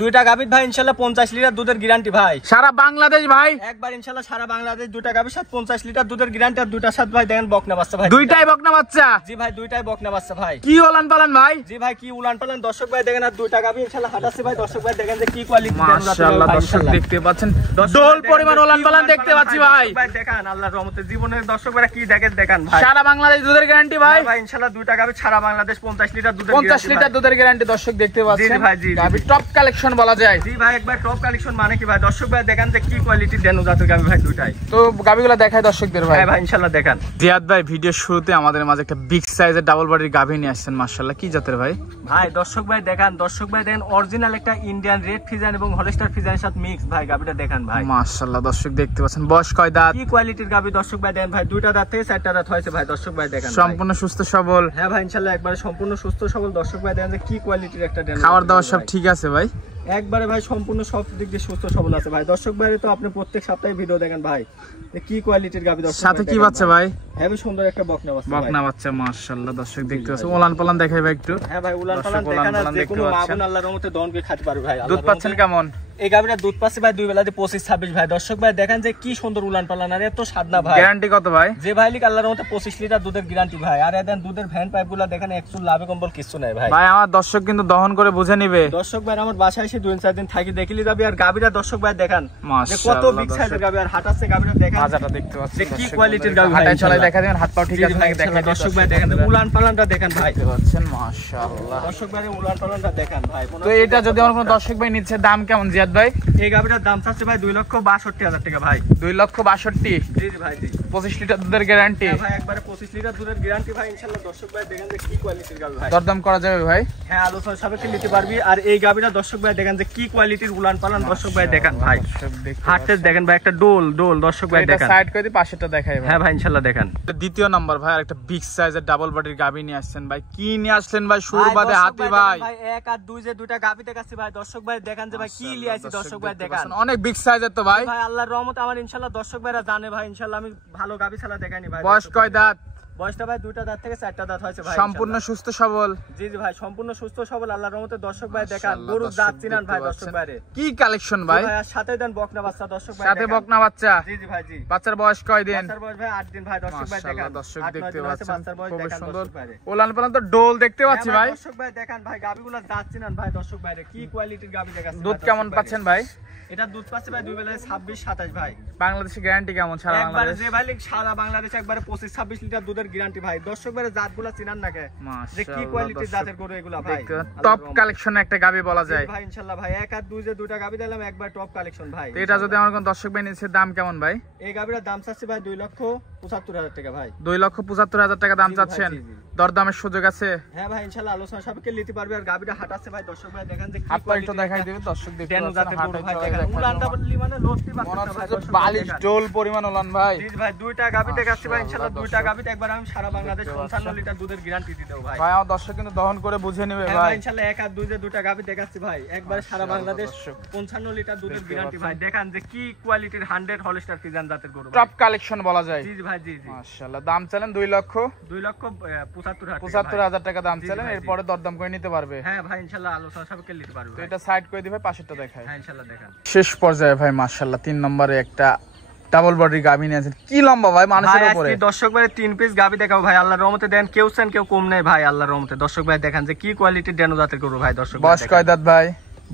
দুইটা গাভীর ভাই ইনশাআল্লাহ 50 লিটার দুধের গ্যারান্টি ভাই সারা বাংলাদেশ ভাই একবার ইনশাআল্লাহ সারা বাংলাদেশ দুইটা গাভীর সাথে 50 লিটার দুধের গ্যারান্টি আর দুইটার সাথে ভাই দেখেন বকনা বাচ্চা ভাই দুইটাই বকনা বাচ্চা জি ভাই দুইটাই বকনা বাচ্চা ভাই কি ওলান পালান ভাই জি ভাই কি উলান পালান দর্শক ভাই দেখেন আর দুইটা গাভী ইনশাআল্লাহ হাঁটাছে ভাই দর্শক ভাই দেখেন যে কি কোয়ালিটি মাশাআল্লাহ দর্শক দেখতে পাচ্ছেন ডোল পরিমাণ ওলান পালান দেখতে পাচ্ছি ভাই ভাই দেখেন আল্লাহর রহমতে জীবনের দর্শক ভাই কি দেখেন ভাই সারা বাংলাদেশ দুধের গ্যারান্টি ভাই ভাই ইনশাআল্লাহ দুইটা গাভী সারা বাংলাদেশ 50 লিটার দুধের 50 লিটার দুধের গ্যারান্টি দর্শক দেখতে পাচ্ছেন জি ভাই জি গাভী টপ কালেকশন বলা যায় জি ভাই একবার টপ কালেকশন মানে কি ভাই দর্শক ভাই দেখেন যে কি কোয়ালিটি দেনু জাতের গাভী ভাই দুইটাই তো গাভীগুলো দেখায় দর্শকদের ভাই ভাই ইনশাআল্লাহ দেখেন জিয়াদ ভাই ভিডিও শুরুতে আমাদের মাঝে একটা বিগ সাইজের ডাবল বডির গাভী নিয়ে আসছেন মাশাআল্লাহ কি জাতের ভাই ভাই দর্শক ভাই দেখেন অরিজিনাল একটা ইন্ডিয়ান রেড ফিজান এবং হলস্টার ফিজানের সাথে মিক্স ভাই গাভীটা দেখেন ভাই মাশাআল্লাহ দর্শক দেখতে পাচ্ছেন বয়স কয় দাঁত কি কোয়ালিটির গাভী দর্শক ভাই দেখেন ভাই দুইটা দাঁত থেকে চারটা দাঁত হয়েছে ভাই দর্শক ভাই দেখেন সম্পূর্ণ সুস্থ সবল হ্যাঁ ভাই ইনশাআল্লাহ একবারে সম্পূর্ণ সুস্থ সবল দর্শক ভাই দেখেন যে কি কোয়ালিটির একটা খাবার দাবার সব ঠিক আছে ভাই একবারে ভাই সম্পূর্ণ সব দিক দিয়ে সুস্থ সবল আছে ভাই দর্শক ভাই তো আপনি প্রত্যেক সপ্তাহে ভিডিও দেখেন ভাই কি কোয়ালিটির গাভী দর্শক সাথে কি বাচ্চা ভাই হেভি সুন্দর একটা বকনা বাচ্চা বকনা বাচ্চা মাশাআল্লাহ দর্শক দেখতে পাচ্ছেন ওলান পালান দেখাই ভাই একটু হ্যাঁ ভাই উলান পালান দেখেন আর যে কোনো মাগুন আল্লাহর রহমতে দনকে খেতে পারবে ভাই দুধ পাচ্ছেন কেমন এই গাভীটা দুধ পাচ্ছে ভাই দুই বেলাতে 25-26 ভাই দর্শক ভাই দেখেন যে কি সুন্দর উলান পালান আর এত সাদনা ভাই গ্যারান্টি কত ভাই যে ভাই লিক আল্লাহর রহমতে 25 লিটার দুধের গ্যারান্টি ভাই আর এদেন দুধের ভ্যান পাইপগুলো দেখেন একটু লাভে কম্বল কিছু নাই ভাই ভাই আমার দর্শক কিন্তু দহন করে বুঝে নিবে দর্শক ভাই আমার বাসায় এসে 2-4 দিন থাকি দেখিলি যাবে আর গাভীটা দর্শক ভাই দেখেন যে কত বিগ সাইজের গাভী আর হাঁটাচ্ছে গাভীটা দেখেন মাজাটা দেখতে পাচ্ছেন যে কি কোয়ালিটির গাভী হাঁটায় চলাই দেখা দেন হাত পা ঠিক আছে নাকি দেখা দর্শক ভাই দেখেন উলান পালানটা দেখেন ভাই দেখতে পাচ্ছেন মাশাআল্লাহ দর্শক ভাই উলান পালানটা দেখেন ভাই তো এটা যদি আমার কোনো দর্শক ভাই নিচ্ছে দাম কেমন জিয়াদ ভাই এই গাভীটার দাম চাচ্ছে ভাই 2,62,000 টাকা ভাই 2,62,000 জি ভাই জি 25 লিটার দুধের গ্যারান্টি ভাই একবারে 25 লিটার দুধের গ্যারান্টি ভাই ইনশাআল্লাহ দর্শক ভাই দেখেন যে কি কোয়ালিটির গাভী ভাই দরদাম করা যাবে ভাই হ্যাঁ আলোচনা সাপেক্ষে নিতে পারবি আর এই গাভীটা দর্শক ভাই দেখেন যে কি কোয়ালিটির উলান পালান দর্শক ভাই দেখেন ভাই হাঁটতে দেখেন ভাই একটা ডোল দর্শক ভাই দেখেন সাইড করে দি পাশেরটা দেখাই ভাই হ্যাঁ ভাই ইনশাআল্লাহ দেখেন দ্বিতীয় নাম্বার ভাই আরেকটা বিগ সাইজের ডাবল বডির গাভী নিয়ে আসছেন ভাই কি নিয়ে আসলেন ভাই সুরবাদে হাতি ভাই ভাই এক আর দুই যে দুইটা গাভী দেখাচ্ছি ভাই দর্শক ভাই দেখেন যে ভাই কি লিয়াইছি দর্শক ভাই দেখেন অনেক বিগ সাইজের তো ভাই ভাই আল্লাহর রহমতে আমার ইনশাআল্লাহ দর্শক ভাইরা জানে ভাই ইনশাআল্লাহ আমি ভালো গাভী ছাড়া দেখাইনি ভাই বয়স কয় দাঁত বয়সটা ভাই দুইটা দাঁত থেকে চারটা দাঁত হয়েছে ভাই সম্পূর্ণ সুস্থ সবল জি জি ভাই সম্পূর্ণ সুস্থ সবল আল্লাহর রহমতে দর্শক ভাই দেখেন গরুর দাঁত চিনান ভাই দর্শক ভাইরে কি কালেকশন ভাই আর সাথে দেন বকনা বাচ্চা দর্শক ভাই সাথে বকনা বাচ্চা জি জি ভাই জি বাচ্চার বয়স কয় দিন বাচ্চার বয়স ভাই 8 দিন ভাই দর্শক ভাই দেখেন দর্শক দেখতে পাচ্ছেন বাচ্চার বয়স দেখেন সুন্দর দর্শক ভাইরে ওলান পালান তো ডোল দেখতে পাচ্ছি ভাই দর্শক ভাই দেখেন ভাই গাভীগুলো দাঁত চিনান ভাই দর্শক ভাইরে কি কোয়ালিটির গাভী দেখাচ্ছেন দুধ কেমন পাচ্ছেন ভাই এটা দুধ পাচ্ছে ভাই দুই বেলায় 26-27 ভাই বাংলাদেশে গ্যারান্টি কেমন সারা একবারে বাংলাদেশ যে ভাই সারা বাংলাদেশে একবারে 25-26 লিটার দুধের গ্যারান্টি ভাই দর্শক ভাই জাতগুলো চিনান না কে যে কি কোয়ালিটির জাতের গরু এগুলা ভাই টপ কালেকশন একটা গাবি বলা যায় ভাই ইনশাআল্লাহ ভাই এক আর দুই যে দুইটা গাবি দিলাম একবার টপ কালেকশন ভাই তো এটা যদি আমার কোন দর্শক ভাই নিচ্ছে দাম কেমন ভাই এই গাবিটার দাম চাচ্ছি ভাই 2,75,000 টাকা ভাই 2,75,000 টাকা দাম চাচ্ছেন দরদামের সুযোগ আছে হ্যাঁ ভাই ইনশাআল্লাহ আলোচনা সাপেক্ষে নিতে পারবে আর গাবিটা হাঁটাচ্ছে ভাই দর্শক ভাই দেখেন যে কি কোয়ালিটি দেখাই দিবে দর্শক দেখতে ভাই দেখেন উলানটা বললি মানে লোস্টি বাচ্চা বালিশ ডোল পরিমাণ উলান ভাই জি ভাই দুইটা গাবি দেখাচ্ছি ভাই ইনশাআল্লাহ দুইটা গাবিতে একবার আমি সারা বাংলাদেশ 55 লিটার দুধের গ্যারান্টি দিতেও ভাই ভাই আমার দর্শক কিন্তু দহন করে বুঝে নেবে ভাই ইনশাআল্লাহ এক আর দুই যে দুইটা গাবি দেখাচ্ছি ভাই একবার সারা বাংলাদেশ 55 লিটার দুধের গ্যারান্টি ভাই দেখেন যে কি কোয়ালিটির 100 হলস্টার ফিজান জাতের গরু টপ কালেকশন বলা যায় জি ভাই জি জি মাশাআল্লাহ দাম চালেন 2,75,000 টাকা দাম চালেন এরপরে দরদাম করে নিতে পারবে হ্যাঁ ভাই ইনশাআল্লাহ আলোচনা সাপেক্ষে নিতে পারবে তো এটা সাইড করে দিবে পাশেরটা দেখাই হ্যাঁ ইনশাআল্লাহ দেখেন শেষ পর্যায়ে ভাই মাশাআল্লাহ 3 নম্বরে একটা ডাবল বডির গাভী নিয়ে আছেন কি লম্বা ভাই মানুষের উপরে দর্শক ভাই 3 পিস গাভী দেখাও ভাই আল্লাহর রহমতে দেন কেউ সেন কেউ কম নাই ভাই আল্লাহর রহমতে দর্শক ভাই দেখেন যে কি কোয়ালিটির ডেনো জাতের গরু ভাই দর্শক বয়স কয় দাঁত ভাই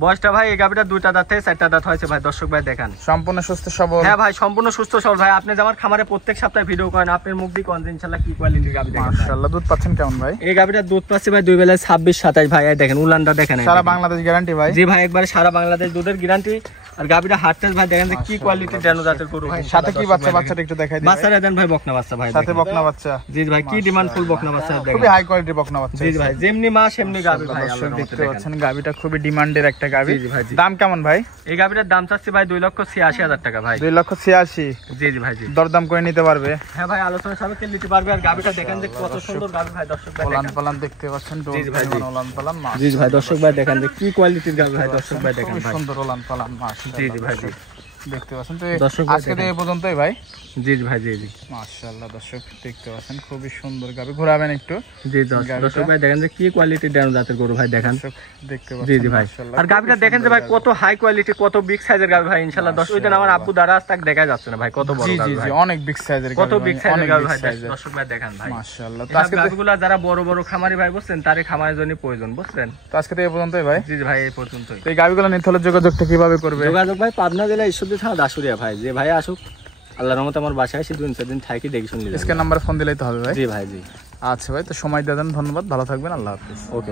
বয়সটা ভাই এই গাভীটা দুইটা দাঁত থেকে চারটা দাঁত হয়েছে ভাই দর্শক ভাই দেখেন সম্পূর্ণ সুস্থ সবল হ্যাঁ ভাই সম্পূর্ণ সুস্থ সবল ভাই আপনি যে আমার খামারে প্রত্যেক সপ্তাহে ভিডিও করেন আপনার মুখ দিয়ে কোন ইনশাআল্লাহ কি কোয়ালিটির গাভী দেখেন মাশাআল্লাহ দুধ পাচ্ছেন কেমন ভাই এই গাভীটা দুধ পাচ্ছে ভাই দুই বেলায় 26-27 ভাই দেখেন উলানটা দেখেন সারা বাংলাদেশ গ্যারান্টি ভাই জি ভাই একবারে সারা বাংলাদেশ দুধের গ্যারান্টি আর গাভীটা হাঁটতেছ ভাই দেখেন যে কি কোয়ালিটির ডেনো জাতের গরু ভাই সাথে কি বাচ্চাটা একটু দেখাই দিন বাচ্চারা দেন ভাই বকনা বাচ্চা ভাই সাথে বকনা বাচ্চা জি ভাই কি ডিমান্ড ফুল বকনা বাচ্চা দেখেন খুবই হাই কোয়ালিটির বকনা বাচ্চা জি ভাই যেমনি মা সেমনি গাভী ভাই দর্শক দেখতে পাচ্ছেন গাভীটা খুবই ডিমান্ডের একটা গাভী জি ভাই দাম কেমন ভাই এই গাভীটার দাম চাচ্ছি ভাই 2,86,000 টাকা ভাই 2,86,000 জি জি ভাই জি দরদাম করে নিতে পারবে হ্যাঁ ভাই আলোচনা সাপেক্ষে নিতে পারবে আর গাভীটা দেখেন যে কত সুন্দর গাভী ভাই দর্শক ভাই ওলান পালান দেখতে পাচ্ছেন ডোল ওলান পালান মাছ জি ভাই দর্শক ভাই দেখেন যে কি কোয়ালিটির গাভী ভাই দর্শক ভাই দেখেন ভাই সুন্দর ওলান পালান মাছ জি জি ভাই জি দেখতে পাচ্ছেন তো দর্শক ভাই আজকে তো দেখেন। এই পর্যন্তই ভাই। জি ভাই জি জি মাশাআল্লাহ দর্শক দেখতে পাচ্ছেন খুবই সুন্দর গাবি, ঘোরাবেন একটু। জি দর্শক ভাই দেখেন যে কি কোয়ালিটির ড্যানো জাতের গরু ভাই দেখেন। দর্শক দেখতে জি পাচ্ছেন জি ভাই মাশাআল্লাহ। আর গাবিটা দেখেন যে ভাই কত হাই কোয়ালিটি, কত বিগ সাইজের গাবি ভাই ইনশাআল্লাহ। দর্শক ওই দিন আমার আব্বু দ্বারা আজ তাক দেখা যাচ্ছে না ভাই, কত বড় জি জি গাবি জি ভাই, অনেক বিগ সাইজের কত বিগ সাইজের গাবি ভাই সাইজের। দর্শক ভাই দেখেন ভাই। মাশাআল্লাহ তো তো আজকে তো গাবিগুলা যারা বড় বড় খামারি ভাই বুঝছেন, তারই খামারের জন্য প্রয়োজন বুঝছেন। এই পর্যন্তই ভাই। জি জি ভাই এই পর্যন্তই। তো এই গাবিগুলো নিতে হলে যোগাযোগটা কিভাবে করবে? যোগাযোগ ভাই পাবনা জেলা ঈশ্বরদী থানা দাসুরিয়া ভাই, যে ভাই আসুক আল্লাহর রহমতে আমার বাসায় এসে 2-4 দিন থাকি দেখি শুনলি। স্ক্যান নাম্বার ফোন দিলেই তো হবে ভাই। জি ভাই জি আচ্ছা ভাই, তো সময় দিয়ে দেন, ধন্যবাদ, ভালো থাকবেন, আল্লাহ হাফেজ। ওকে।